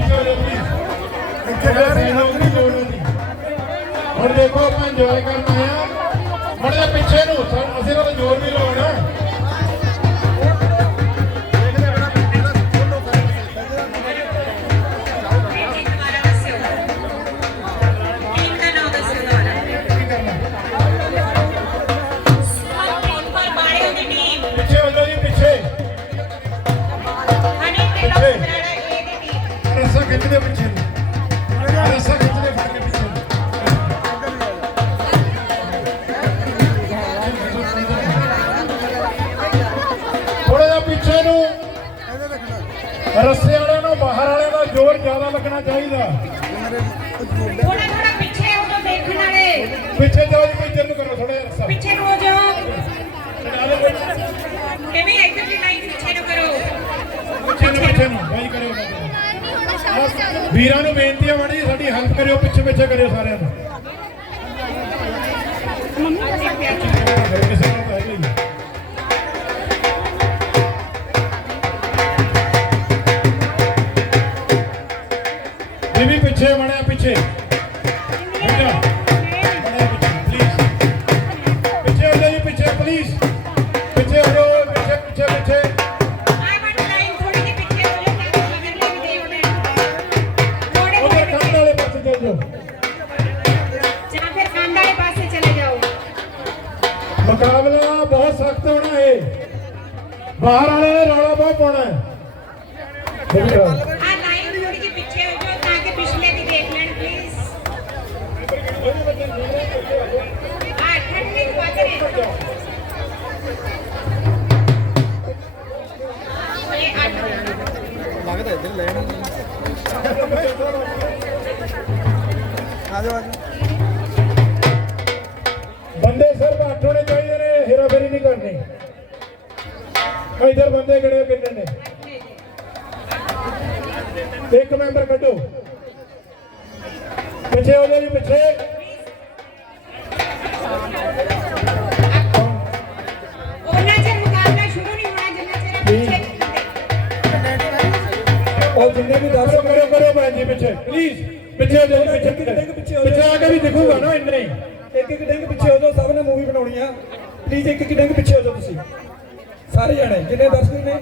ਇੱਥੇ ਸਹਿਯੋਗ ਦੀ ਲੋੜ ਨਹੀਂ ਹੁਣ ਦੇਖੋ ਆਪਾਂ ਇੰਜੋਏ ਕਰਨ ਆਏ ਆ ਮੜੇ ਪਿੱਛੇ ਨੂੰ। ਰਸਾ ਖਿੱਚਦੇ ਪਿੱਛੇ ਰਸਾ ਖਿੱਚਦੇ ਫੜ ਕੇ ਪਿੱਛੇ ਥੋੜਾ ਜਿਹਾ ਪਿੱਛੇ ਨੂੰ। ਰੱਸੇ ਵਾਲਿਆਂ ਨੂੰ ਬਾਹਰ ਵਾਲਿਆਂ ਦਾ ਜ਼ੋਰ ਜ਼ਿਆਦਾ ਲੱਗਣਾ ਚਾਹੀਦਾ। ਥੋੜਾ ਥੋੜਾ ਪਿੱਛੇ ਹੋ ਜਾਓ ਦੇਖਣ ਵਾਲੇ। ਪਿੱਛੇ ਜਾਓ ਜੀ ਕੋਈ ਨੂੰ ਕਰੋ ਥੋੜਾ ਜਿਹਾ ਰੱਸਾ ਪਿੱਛੇ ਨੂੰ ਹੋ ਜਾਓ। ਇਹ ਵੀ ਇੱਧਰ ਦੀ ਲਾਈਨ ਪਿੱਛੇ ਨੂੰ ਕਰੋ। ਪਿੱਛੇ ਨੂੰ ਪਿੱਛੇ ਨੂੰ। ਬਾਈ ਕਰਿਓ ਵੀਰਾਂ ਨੂੰ ਬੇਨਤੀ ਹੈ ਮਾੜੀ ਜਿਹੀ ਸਾਡੀ ਹੈਲਪ ਕਰਿਓ ਪਿੱਛੇ ਪਿੱਛੇ ਕਰਿਓ ਸਾਰਿਆਂ ਨੂੰ। ਮੁਕਾਬਲਾ ਬਹੁਤ ਸਖਤ ਹੋਣਾ ਹੈ ਬਾਹਰ ਵਾਲੇ ਰੌਲਾ ਬਹੁਤ ਪਾਉਣਾ ਹੈ। ਆ ਲਾਈਨ ਥੋੜੀ ਜਿਹੀ ਪਿੱਛੇ ਹੋ ਜਾਓ ਤਾਂ ਕਿ ਪਿਛਲੇ ਦੀ ਦੇਖ ਲੈਣ ਪਲੀਜ਼ ਆ ਠੰਡੇ ਵੱਜ ਰਹੇ ਲੱਗਦਾ ਇੱਧਰ ਲੈਣ ਆ ਜਾਓ ਆ ਜਾਓ। ਇਧਰ ਬੰਦੇ ਕਿਹੜੇ ਕਿੰਨੇ ਨੇ? ਇੱਕ ਮੈਂਬਰ ਕੱਢੋ। ਪਿੱਛੇ ਹੋ ਜਾਓ ਜੀ ਪਿੱਛੇ। ਉਹਨਾਂ ਚਿਰ ਮੁਕਾਬਲਾ ਸ਼ੁਰੂ ਨਹੀਂ ਹੋਣਾ ਜਿੰਨਾ ਚਿਰ ਪਿੱਛੇ ਉਹ ਜਿੰਨੇ ਵੀ ਦੱਸੋ ਕਰੋ ਕਰੋ ਭੈਣ ਜੀ ਪਿੱਛੇ। ਪਲੀਜ਼ ਪਿੱਛੇ ਹੋ ਜਾਓ ਜੀ, ਪਿੱਛੇ ਪਿੱਛੇ ਆ ਕੇ ਵੀ ਦਿਖੂਗਾ ਨਾ ਇੰਨੇ ਹੀ। ਇੱਕ ਇੱਕ ਡੰਗ ਪਿੱਛੇ ਹੋ ਜਾਓ ਸਭ ਨੇ ਮੂਵੀ ਬਣਾਉਣੀ ਆ। ਪਲੀਜ਼ ਇੱਕ ਇੱਕ ਡੰਗ ਪਿੱਛੇ ਹੋ ਜਾਓ ਤੁਸੀਂ। ਸਾਰੇ ਜਣੇ ਜਿੰਨੇ ਦਰਸ਼ਕ ਨੇ?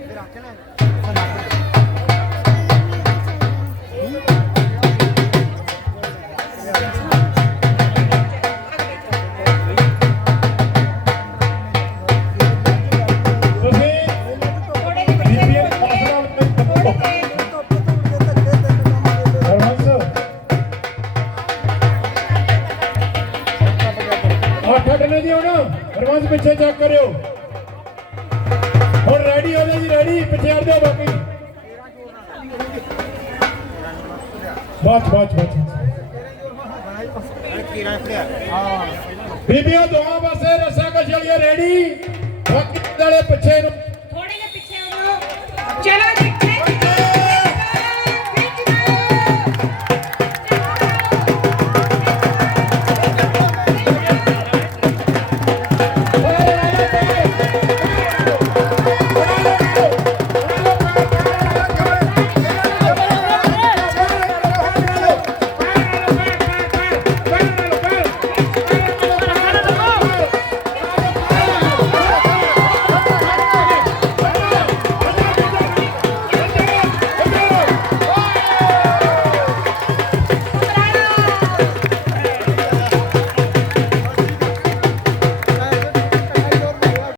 ਅੱਠ ਅੱਠ ਨੇ ਜੀ ਹੁਣ। ਹਰਮਨ ਪਿੱਛੇ ਚੈੱਕ ਕਰਿਓ। ਹੁਣ ਰੈਡੀ ਹੋ ਜਾਓ ਜੀ ਰੈਡੀ ਪਿੱਛੇ ਹਟ ਜਾਓ ਬਾਕੀ। ਬਾਤ ਬਾਤ ਬਾਤ ਬੀਬੀਓ, ਦੋਵਾਂ ਪਾਸੇ ਰਸਾ ਕਛਲੀਏ ਰੈਡੀ ਬਾਕੀ ਵਾਲੇ ਪਿੱਛੇ ਨੂੰ